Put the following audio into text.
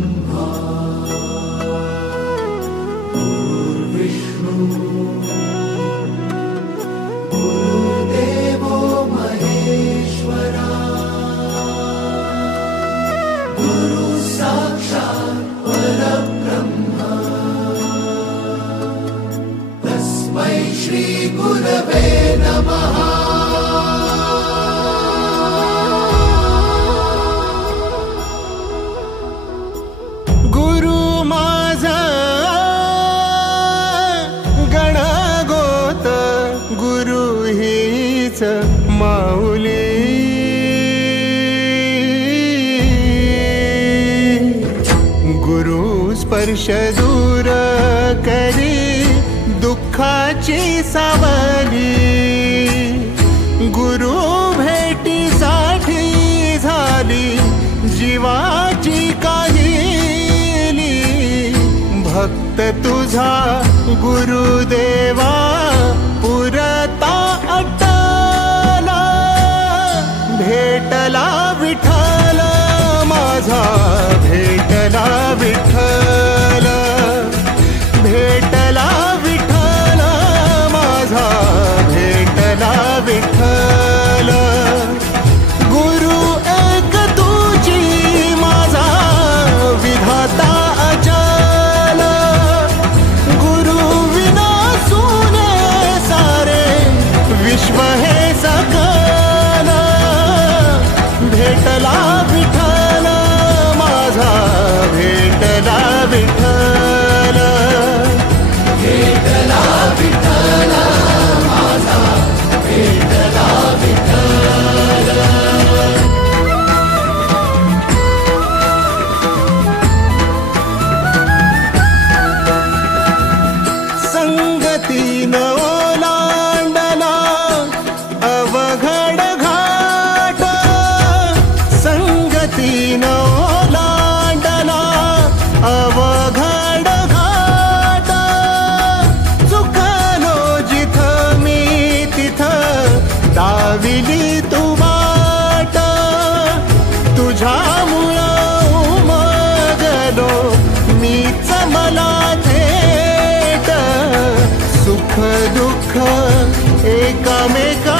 ब्रह्मा गुरुर्विष्णु गुरुर्देवो महेश्वरा गुरु साक्षात् परब्रह्म तस्मै श्री गुरवे नमः। माऊली गुरु स्पर्श दूर करी दुःखाची सावली गुरु भेटीसाठी झाली जीवाची काहिली भक्त तुझा गुरुदेवा पुरता भेटला विठ्ठल माझा भेटला विठ्ठल भेटला विठ्ठल माझा भेटला विठ्ठल गुरु एक तुझी माझा विधाता अचल गुरु विना सुने सारे विश्व हे सकल भेटला विठ्ठल माझा भेटला विठ्ठल भेटला विठ्ठल माझा भेटला विठ्ठल। संगतीन ओलांडला अवघड घाट संगतीन ओलांडला अवघड घाट चुकलो जिथं मी तिथं दाविली तू वाट तुझ्यामुळं उमगलो मीच मला थेट सुख दुःख एकामेका